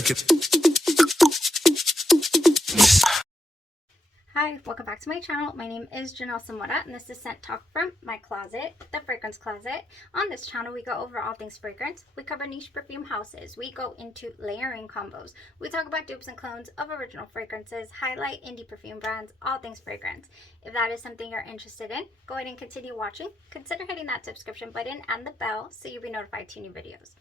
check it. Hi, welcome back to my channel. My name is Janelle Samora, and this is Scent Talk from my closet, the fragrance closet. On this channel, we go over all things fragrance. We cover niche perfume houses. We go into layering combos. We talk about dupes and clones of original fragrances, highlight indie perfume brands, all things fragrance. If that is something you're interested in, go ahead and continue watching. Consider hitting that subscription button and the bell so you'll be notified to new videos.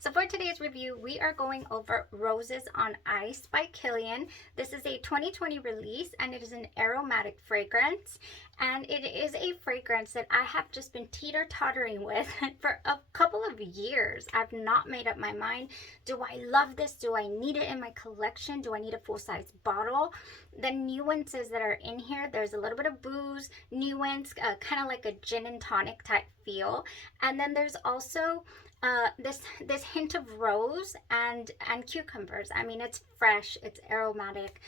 So for today's review, we are going over Roses on Ice by KILIAN. This is a 2020 release, and it is an aromatic fragrance. And it is a fragrance that I have just been teeter-tottering with for a couple of years. I've not made up my mind. Do I love this? Do I need it in my collection? Do I need a full-size bottle? The nuances that are in here, there's a little bit of booze, nuance, kind of like a gin and tonic type feel. And then there's also this hint of rose and cucumbers. I mean, it's fresh, it's aromatic.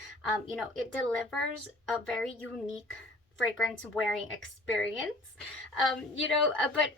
You know, it delivers a very unique fragrance wearing experience. You know, but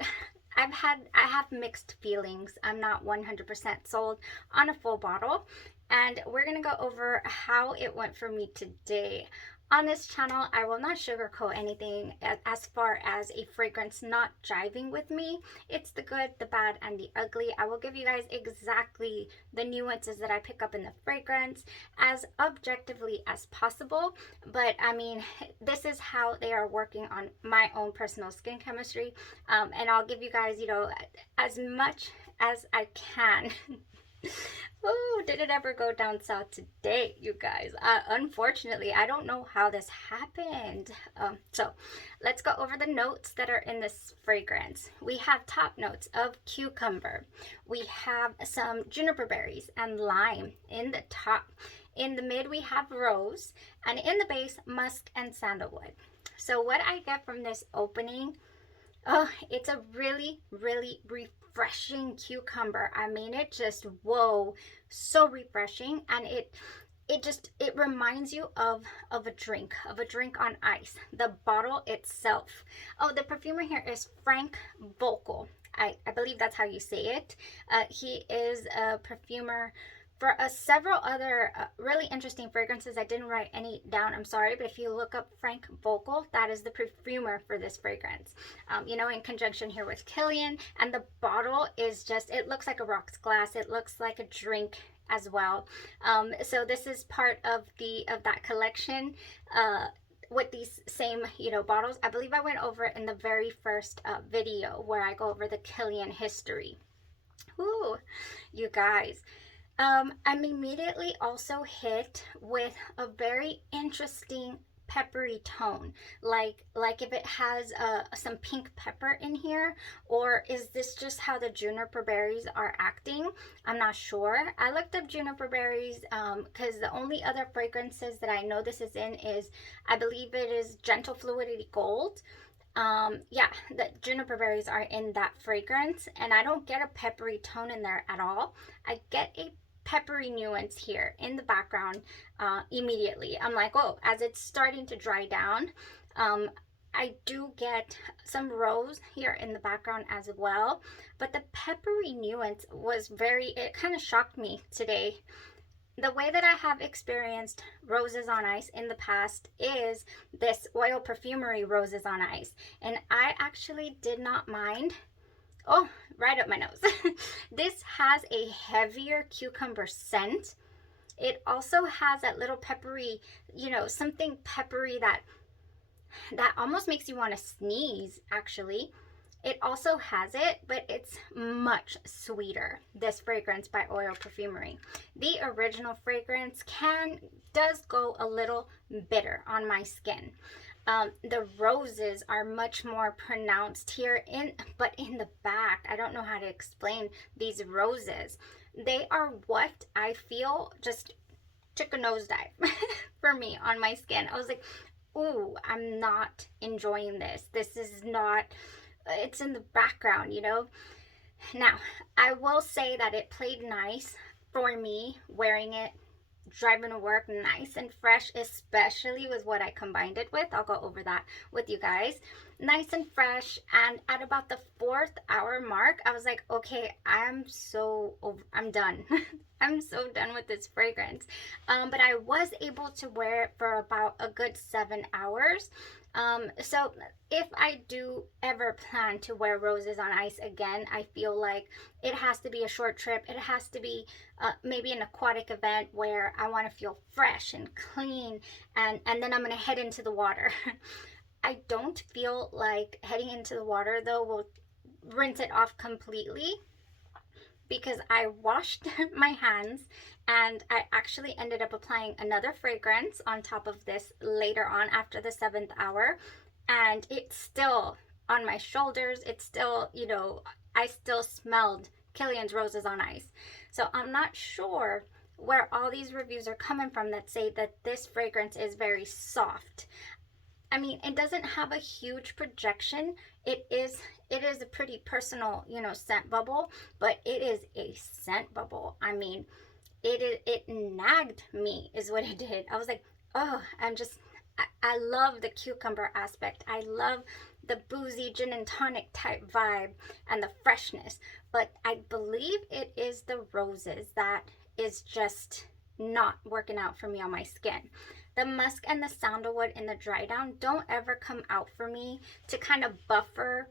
I have mixed feelings. I'm not 100% sold on a full bottle, and we're gonna go over how it went for me today. On this channel, I will not sugarcoat anything as far as a fragrance not jiving with me. It's the good, the bad, and the ugly. I will give you guys exactly the nuances that I pick up in the fragrance as objectively as possible. But I mean, this is how they are working on my own personal skin chemistry. And I'll give you guys, you know, as much as I can. Oh, did it ever go down south today, you guys? Unfortunately, I don't know how this happened. So let's go over the notes that are in this fragrance. We have top notes of cucumber. We have some juniper berries and lime in the top. In the mid, we have rose, and in the base, musk and sandalwood. So what I get from this opening, oh, it's a really, really refreshing cucumber. I mean, it just, whoa, so refreshing. And it reminds you of a drink on ice. The bottle itself. Oh, the perfumer here is Frank Vocal. I believe that's how you say it. He is a perfumer for several other really interesting fragrances. I didn't write any down, I'm sorry, but if you look up Frank Vocal, that is the perfumer for this fragrance. You know, in conjunction here with KILIAN, and the bottle is just, it looks like a rocks glass. It looks like a drink as well. So this is part of that collection with these same, you know, bottles. I believe I went over it in the very first video where I go over the KILIAN history. Ooh, you guys. I'm immediately also hit with a very interesting peppery tone, like if it has some pink pepper in here, or is this just how the juniper berries are acting? I'm not sure. I looked up juniper berries because the only other fragrances that I know this is in is, I believe it is Gentle Fluidity Gold. Yeah, the juniper berries are in that fragrance, and I don't get a peppery tone in there at all. I get a peppery nuance here in the background immediately. I'm like, oh, as it's starting to dry down, I do get some rose here in the background as well, but the peppery nuance was it kind of shocked me today. The way that I have experienced Roses on Ice in the past is this oil Perfumery Roses on Ice, and I actually did not mind. Oh, right up my nose. This has a heavier cucumber scent. It also has that little peppery, you know, something peppery that almost makes you want to sneeze, actually. It also has it, but it's much sweeter, this fragrance by Oil Perfumery. The original fragrance does go a little bitter on my skin. The roses are much more pronounced here, but in the back, I don't know how to explain these roses. They are what I feel just took a nosedive for me on my skin. I was like, ooh, I'm not enjoying this. This is not, it's in the background, you know. Now, I will say that it played nice for me wearing it, driving to work, nice and fresh, especially with what I combined it with. I'll go over that with you guys. nice and fresh. And at about the 4th hour mark, I was like, okay, I'm done. I'm so done with this fragrance. But I was able to wear it for about a good 7 hours. So if I do ever plan to wear Roses on Ice again, I feel like it has to be a short trip. It has to be maybe an aquatic event where I want to feel fresh and clean, and then I'm going to head into the water. I don't feel like heading into the water though will rinse it off completely, because I washed my hands and I actually ended up applying another fragrance on top of this later on after the 7th hour, and it's still on my shoulders. It's still, you know, I still smelled Kilian's Roses on Ice. So I'm not sure where all these reviews are coming from that say that this fragrance is very soft. I mean, it doesn't have a huge projection. It is a pretty personal, you know, scent bubble, but it is a scent bubble. I mean, it nagged me is what it did. I was like, oh, I love the cucumber aspect. I love the boozy gin and tonic type vibe and the freshness, but I believe it is the roses that is just not working out for me on my skin. The musk and the sandalwood in the dry down don't ever come out for me to kind of buffer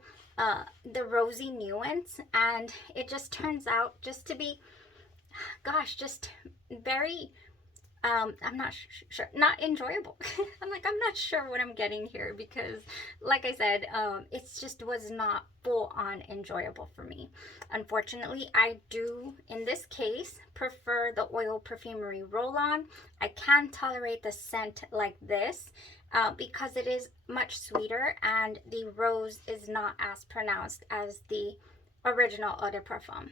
the rosy nuance, and it just turns out just to be, gosh, just very I'm not sure, not enjoyable. I'm like, I'm not sure what I'm getting here, because like I said, it just was not full on enjoyable for me. Unfortunately, I do in this case prefer the oil perfumery roll-on. I can tolerate the scent like this because it is much sweeter and the rose is not as pronounced as the original eau de parfum.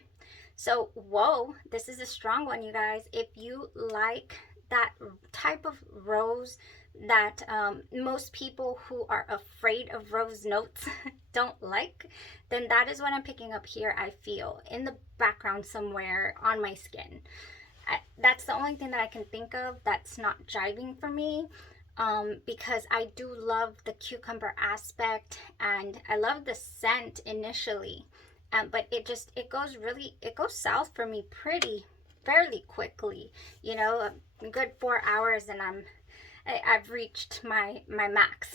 So whoa, this is a strong one, you guys. If you like that type of rose that most people who are afraid of rose notes don't like, then that is what I'm picking up here. I feel in the background somewhere on my skin. That's the only thing that I can think of that's not jiving for me, because I do love the cucumber aspect and I love the scent initially, but it goes south for me fairly quickly. You know, a good 4 hours and I've reached my max.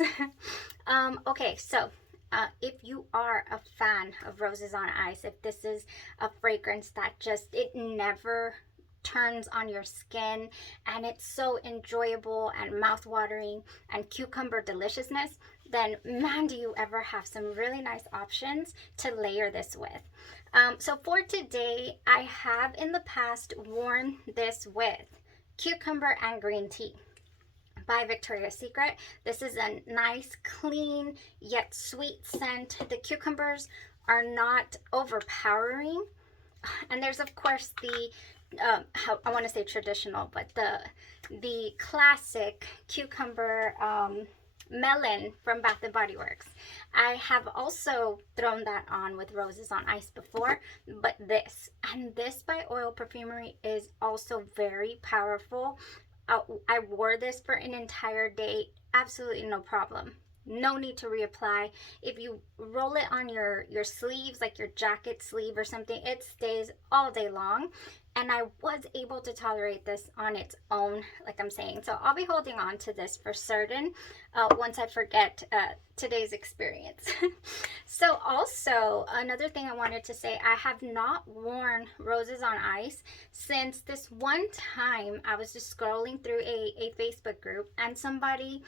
Okay, so if you are a fan of Roses on Ice, if this is a fragrance that just, it never turns on your skin and it's so enjoyable and mouth-watering and cucumber deliciousness, then man, do you ever have some really nice options to layer this with. So for today, I have in the past worn this with Cucumber and Green Tea by Victoria's Secret. This is a nice, clean, yet sweet scent. The cucumbers are not overpowering. And there's, of course, the, I want to say traditional, but the classic cucumber melon from Bath & Body Works. I have also thrown that on with Roses on Ice before, but this by Oil Perfumery is also very powerful. I wore this for an entire day, absolutely no problem. No need to reapply. If you roll it on your sleeves, like your jacket sleeve or something, it stays all day long. And I was able to tolerate this on its own, like I'm saying. So I'll be holding on to this for certain once I forget today's experience. So also, another thing I wanted to say, I have not worn Roses on Ice since this one time I was just scrolling through a Facebook group and somebody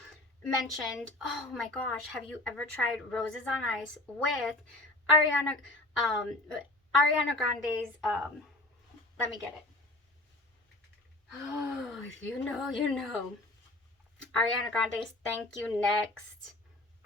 mentioned, oh my gosh, have you ever tried Roses on Ice with Ariana Grande's, let me get it. Oh, if you know, you know. Ariana Grande's Thank You Next.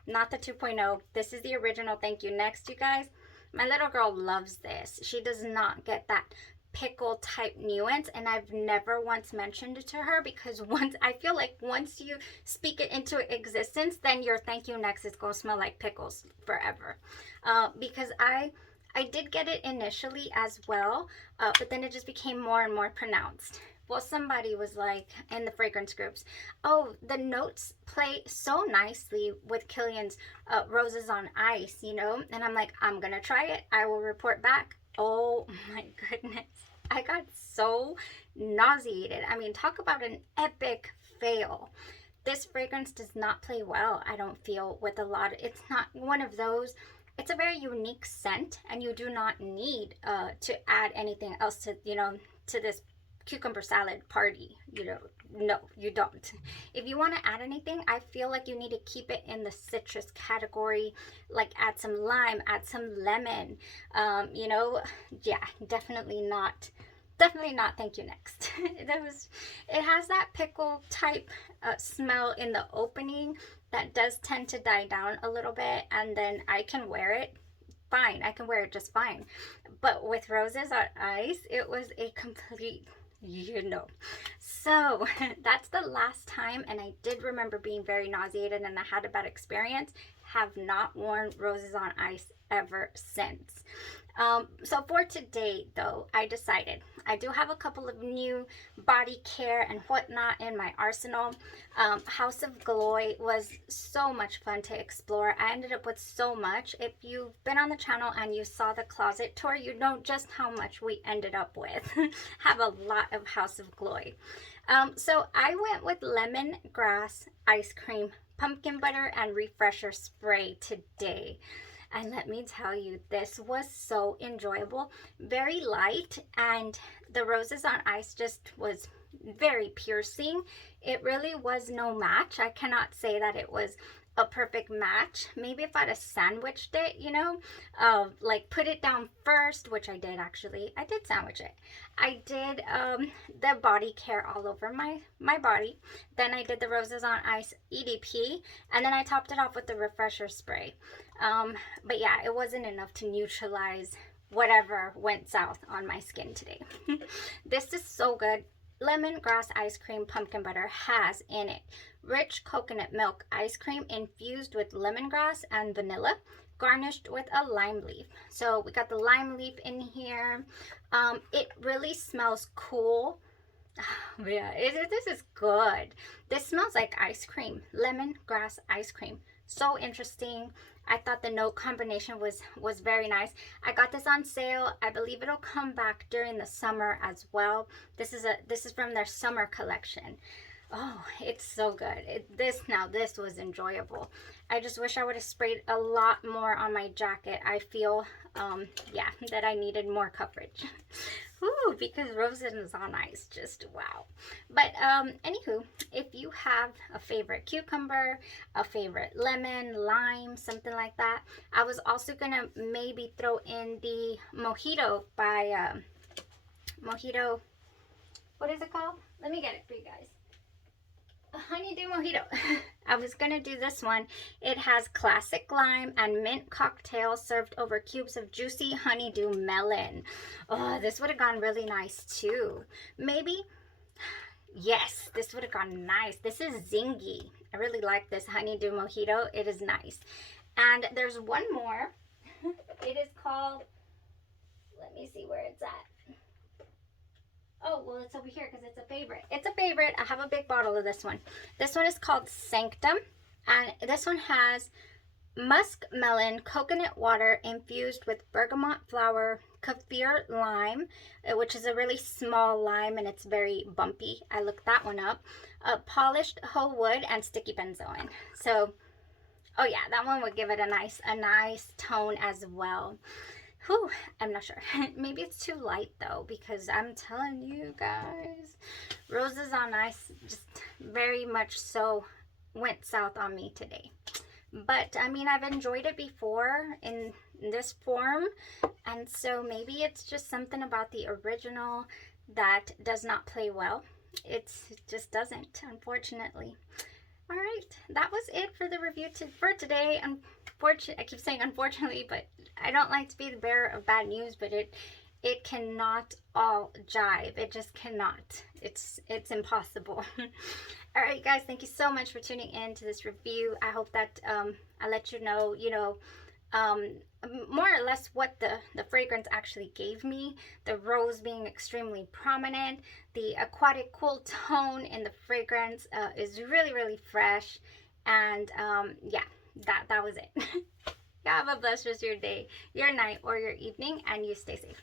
Not the 2.0. This is the original Thank You Next, you guys. My little girl loves this. She does not get that pickle type nuance, and I've never once mentioned it to her, because I feel like once you speak it into existence, then your Thank You Next is going to smell like pickles forever. Because I did get it initially as well, but then it just became more and more pronounced. Well, somebody was like in the fragrance groups, oh, the notes play so nicely with Kilian's Roses on Ice, you know? And I'm like, I'm gonna try it. I will report back. Oh my goodness. I got so nauseated. I mean, talk about an epic fail. This fragrance does not play well, I don't feel, with a lot of, it's not one of those. It's a very unique scent, and you do not need to add anything else to, you know, to this cucumber salad party, you know. No, you don't. If you want to add anything, I feel like you need to keep it in the citrus category, like add some lime, add some lemon, you know. Yeah, definitely not. Definitely not. Thank you. Next. It has that pickle type smell in the opening that does tend to die down a little bit, and then I can wear it fine. I can wear it just fine. But with Roses on Ice, it was a complete, you know. So that's the last time, and I did remember being very nauseated and I had a bad experience. Have not worn Roses on Ice ever since. So for today, though, I decided I do have a couple of new body care and whatnot in my arsenal. Haus of Gloi was so much fun to explore. I ended up with so much. If you've been on the channel and you saw the closet tour, you know just how much we ended up with. Have a lot of Haus of Gloi. So I went with Lemongrass ice cream, pumpkin butter, and refresher spray today. And let me tell you, this was so enjoyable. Very light, and the Roses on Ice just was very piercing. It really was no match. I cannot say that it was a perfect match. Maybe if I'd have sandwiched it, you know, like put it down first, which I did actually. I did sandwich it. I did the body care all over my body. Then I did the Roses on Ice EDP, and then I topped it off with the refresher spray. But yeah, it wasn't enough to neutralize whatever went south on my skin today. This is so good. Lemongrass ice cream pumpkin butter has in it rich coconut milk ice cream infused with lemongrass and vanilla, garnished with a lime leaf. So we got the lime leaf in here. It really smells cool. Yeah, this is good. This smells like ice cream, lemongrass ice cream. So interesting. I thought the note combination was very nice. I got this on sale. I believe it'll come back during the summer as well. This is from their summer collection. Oh, it's so good. This was enjoyable. I just wish I would have sprayed a lot more on my jacket. I feel, yeah, that I needed more coverage. Ooh, because Roses on Ice, just wow. But anywho, if you have a favorite cucumber, a favorite lemon, lime, something like that, I was also gonna maybe throw in the mojito by mojito. What is it called? Let me get it for you guys. Honeydew mojito. I was gonna do this one. It has classic lime and mint cocktail served over cubes of juicy honeydew melon. Oh, this would have gone really nice too. Maybe, yes, this would have gone nice. This is zingy. I really like this honeydew mojito. It is nice. And there's one more. It is called, let me see where it's at. Oh, well, it's over here because it's a favorite. It's a favorite. I have a big bottle of this one. This one is called Sanctum, and this one has musk melon coconut water infused with bergamot flower, kaffir lime, which is a really small lime and it's very bumpy. I looked that one up. Polished whole wood and sticky benzoin. So, oh yeah, that one would give it a nice tone as well. Whew, I'm not sure. Maybe it's too light though, because I'm telling you guys, Roses on Ice just very much so went south on me today. But I mean, I've enjoyed it before in this form, and so maybe it's just something about the original that does not play well. It just doesn't, unfortunately. All right, that was it for the review for today. I keep saying unfortunately, but I don't like to be the bearer of bad news, but it cannot all jive. It just cannot. It's impossible. All right, guys, thank you so much for tuning in to this review. I hope that I let you know, more or less what the fragrance actually gave me. The rose being extremely prominent, the aquatic cool tone in the fragrance is really, really fresh. And yeah, that was it. Yeah, have a blessed rest of your day, your night, or your evening, and you stay safe.